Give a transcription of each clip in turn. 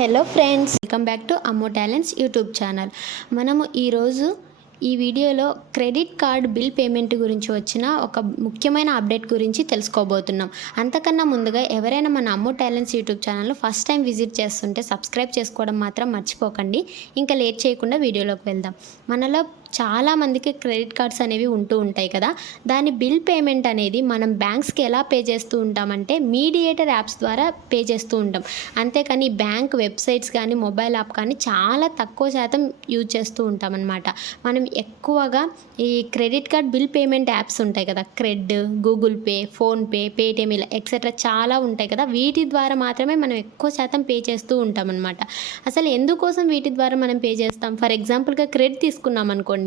Hello friends, welcome back to అమ్మో talents YouTube channel. మనము ఈరోజు ఈ వీడియోలో క్రెడిట్ కార్డ్ బిల్ పేమెంట్ గురించి వచ్చిన ఒక ముఖ్యమైన అప్డేట్ గురించి తెలుసుకోబోతున్నాం. అంతకన్నా ముందుగా ఎవరైనా మన అమ్మో talents YouTube channel first time visit చేస్తుంటే సబ్స్క్రైబ్ చేసుకోవడం మాత్రం మర్చిపోకండి. ఇంకా లేట్ చేయకుండా వీడియోలోకి వెళ్దాం. మనలో చాలామందికి క్రెడిట్ కార్డ్స్ అనేవి ఉంటూ ఉంటాయి కదా. దాని బిల్ పేమెంట్ అనేది మనం బ్యాంక్స్కి ఎలా పే చేస్తూ ఉంటామంటే మీడియేటర్ యాప్స్ ద్వారా పే చేస్తూ ఉంటాం. అంతేకాని బ్యాంక్ వెబ్సైట్స్ కానీ మొబైల్ యాప్ కానీ చాలా తక్కువ శాతం యూజ్ చేస్తూ ఉంటాం అన్నమాట. మనం ఎక్కువగా ఈ credit card bill payment apps ఉంటాయి కదా, cred, Google pay, PhonePe, Paytm, ఇలా ఎక్సెట్రా చాలా ఉంటాయి కదా. వీటి ద్వారా మాత్రమే మనం ఎక్కువ శాతం పే చేస్తూ ఉంటాం అన్నమాట. అసలు ఎందుకోసం వీటి ద్వారా మనం పే చేస్తాం? ఫర్ ఎగ్జాంపుల్గా క్రెడ్ తీసుకున్నాం అనుకోండి.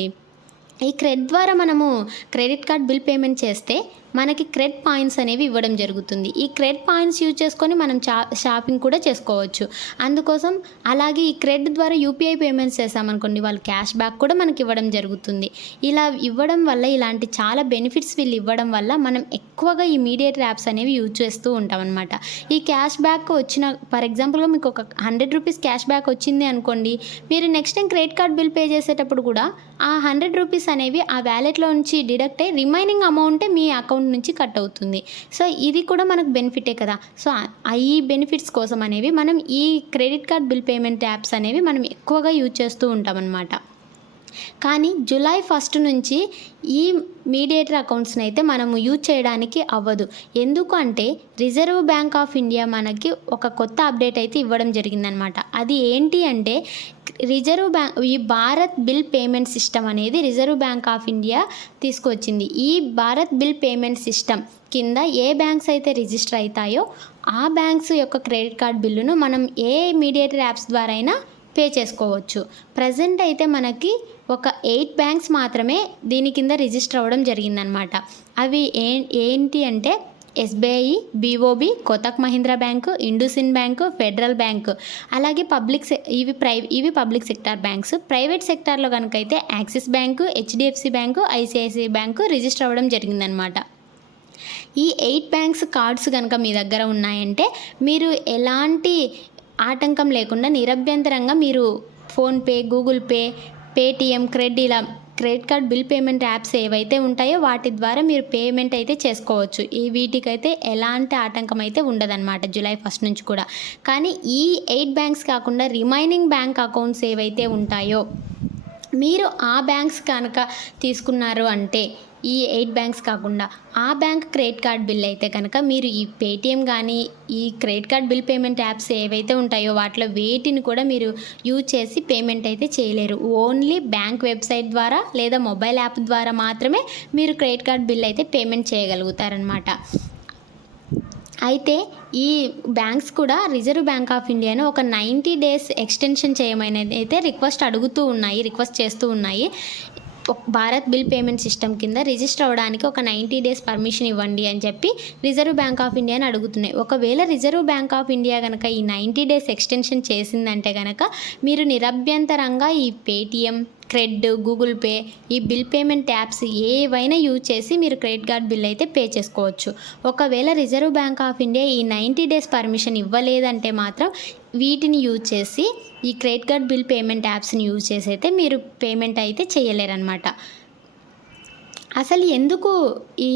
ఈ క్రెడ్ ద్వారా మనము క్రెడిట్ కార్డ్ బిల్ పేమెంట్ చేస్తే మనకి క్రెడ్ పాయింట్స్ అనేవి ఇవ్వడం జరుగుతుంది. ఈ క్రెడ్ పాయింట్స్ యూజ్ చేసుకొని మనం షాపింగ్ కూడా చేసుకోవచ్చు. అందుకోసం అలాగే ఈ క్రెడ్ ద్వారా యూపీఐ పేమెంట్స్ చేసామనుకోండి, వాళ్ళు క్యాష్ బ్యాక్ కూడా మనకి ఇవ్వడం జరుగుతుంది. ఇలా ఇవ్వడం వల్ల, ఇలాంటి చాలా బెనిఫిట్స్ వీళ్ళు ఇవ్వడం వల్ల మనం ఎక్కువగా ఈ మీడియేటర్ యాప్స్ అనేవి యూజ్ చేస్తూ ఉంటాం అనమాట. ఈ క్యాష్ బ్యాక్ వచ్చిన, ఫర్ ఎగ్జాంపుల్గా మీకు ఒక 100 రూపీస్ క్యాష్ బ్యాక్ వచ్చింది అనుకోండి, మీరు next time credit card bill pay చేసేటప్పుడు కూడా ఆ 100 రూపీస్ అనేవి ఆ వ్యాలెట్లో నుంచి డిడక్ట్ అయ్యి రిమైనింగ్ అమౌంటే మీ అకౌంట్ నుంచి కట్ అవుతుంది. సో ఇది కూడా మనకు బెనిఫిటే కదా. సో ఈ బెనిఫిట్స్ కోసం అనేవి మనం ఈ credit card bill payment apps అనేవి మనం ఎక్కువగా యూజ్ చేస్తూ ఉంటాం అన్నమాట. కానీ జూలై 1 నుంచి ఈ మీడియేటర్ అకౌంట్స్ని అయితే మనము యూజ్ చేయడానికి అవ్వదు. ఎందుకు అంటే రిజర్వ్ బ్యాంక్ ఆఫ్ ఇండియా మనకి ఒక కొత్త అప్డేట్ అయితే ఇవ్వడం జరిగిందనమాట. అది ఏంటి అంటే, ఈ భారత్ బిల్ పేమెంట్ సిస్టమ్ అనేది రిజర్వ్ బ్యాంక్ ఆఫ్ ఇండియా తీసుకొచ్చింది. ఈ భారత్ బిల్ పేమెంట్ సిస్టమ్ కింద ఏ బ్యాంక్స్ అయితే రిజిస్టర్ అవుతాయో ఆ బ్యాంక్స్ యొక్క క్రెడిట్ కార్డ్ బిల్లును మనం ఏ మీడియేటర్ యాప్స్ ద్వారా అయినా పే చేసుకోవచ్చు. ప్రజెంట్ అయితే మనకి ఒక 8 బ్యాంక్స్ మాత్రమే దీని కింద రిజిస్టర్ అవ్వడం జరిగిందనమాట. అవి ఏంటి అంటే SBI, BOB, Kotak Mahindra bank, IndusInd bank, federal bank, అలాగే ఇవి పబ్లిక్ సెక్టార్ బ్యాంక్స్. ప్రైవేట్ సెక్టార్లో కనుక అయితే axis bank, HDFC bank, ICICI bank register అవ్వడం జరిగిందనమాట. ఈ 8 బ్యాంక్స్ కార్డ్స్ కనుక మీ దగ్గర ఉన్నాయంటే మీరు ఎలాంటి ఆటంకం లేకుండా నిరభ్యంతరంగా మీరు PhonePe, Google Pay, Paytm, Cred, ఇలా credit card bill payment apps ఏవైతే ఉంటాయో వాటి ద్వారా మీరు పేమెంట్ అయితే చేసుకోవచ్చు. వీటికైతే ఎలాంటి ఆటంకం అయితే ఉండదన్నమాట జూలై 1 నుంచి కూడా. కానీ ఈ 8 బ్యాంక్స్ కాకుండా రిమైనింగ్ బ్యాంక్ అకౌంట్స్ ఏవైతే ఉంటాయో మీరు ఆ బ్యాంక్స్ కనుక తీసుకున్నారు అంటే, ఈ 8 బ్యాంక్స్ కాకుండా ఆ బ్యాంక్ క్రెడిట్ కార్డ్ బిల్ అయితే కనుక మీరు ఈ పేటిఎం కానీ ఈ credit card bill payment apps ఏవైతే ఉంటాయో వాటిలో వేటిని కూడా మీరు యూజ్ చేసి పేమెంట్ అయితే చేయలేరు. ఓన్లీ బ్యాంక్ వెబ్సైట్ ద్వారా లేదా మొబైల్ యాప్ ద్వారా మాత్రమే మీరు క్రెడిట్ కార్డ్ బిల్ అయితే పేమెంట్ చేయగలుగుతారనమాట. అయితే ఈ బ్యాంక్స్ కూడా రిజర్వ్ బ్యాంక్ ఆఫ్ ఇండియాను ఒక 90 డేస్ ఎక్స్టెన్షన్ చేయమని అయితే రిక్వెస్ట్ చేస్తూ ఉన్నాయి. భారత్ బిల్ పేమెంట్ సిస్టమ్ కింద రిజిస్టర్ అవ్వడానికి ఒక 90 డేస్ పర్మిషన్ ఇవ్వండి అని చెప్పి రిజర్వ్ బ్యాంక్ ఆఫ్ ఇండియాని అడుగుతున్నాయి. ఒకవేళ రిజర్వ్ బ్యాంక్ ఆఫ్ ఇండియా కనుక ఈ 90 డేస్ ఎక్స్టెన్షన్ చేసిందంటే కనుక మీరు నిరభ్యంతరంగా ఈ పేటిఎం, క్రెడ్, గూగుల్ పే, ఈ బిల్ పేమెంట్ యాప్స్ ఏవైనా యూజ్ చేసి మీరు క్రెడిట్ కార్డ్ బిల్ అయితే పే చేసుకోవచ్చు. ఒకవేళ రిజర్వ్ బ్యాంక్ ఆఫ్ ఇండియా ఈ 90 డేస్ పర్మిషన్ ఇవ్వలేదంటే మాత్రం వీటిని యూజ్ చేసి, ఈ క్రెడిట్ కార్డ్ బిల్ పేమెంట్ యాప్స్ని యూజ్ చేసి అయితే మీరు పేమెంట్ అయితే చేయలేరన్నమాట. అసలు ఎందుకు ఈ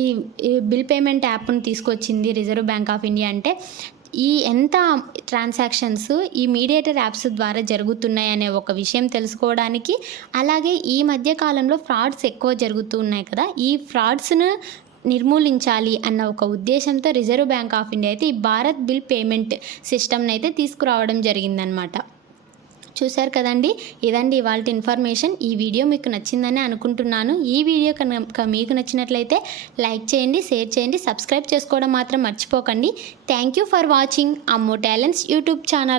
బిల్ పేమెంట్ యాప్ను తీసుకొచ్చింది రిజర్వ్ బ్యాంక్ ఆఫ్ ఇండియా అంటే, ఎంత ట్రాన్సాక్షన్స్ ఈ మీడియేటర్ యాప్స్ ద్వారా జరుగుతున్నాయి అనే ఒక విషయం తెలుసుకోవడానికి, అలాగే ఈ మధ్య కాలంలో ఫ్రాడ్స్ ఎక్కువ జరుగుతూ ఉన్నాయి కదా, ఈ ఫ్రాడ్స్ను నిర్మూలించాలి అన్న ఒక ఉద్దేశంతో రిజర్వ్ బ్యాంక్ ఆఫ్ ఇండియా అయితే ఈ భారత్ బిల్ పేమెంట్ సిస్టమ్ని అయితే తీసుకురావడం జరిగిందనమాట. చూశారు కదండి, ఇదండి ఇవాళ ఇన్ఫర్మేషన్. ఈ వీడియో మీకు నచ్చిందని అనుకుంటున్నాను. ఈ వీడియో కనుక మీకు నచ్చినట్లయితే లైక్ చేయండి, షేర్ చేయండి, సబ్స్క్రైబ్ చేసుకోవడం మాత్రం మర్చిపోకండి. థ్యాంక్ యూ ఫర్ వాచింగ్ అమ్మో టాలెంట్స్ యూట్యూబ్ ఛానల్.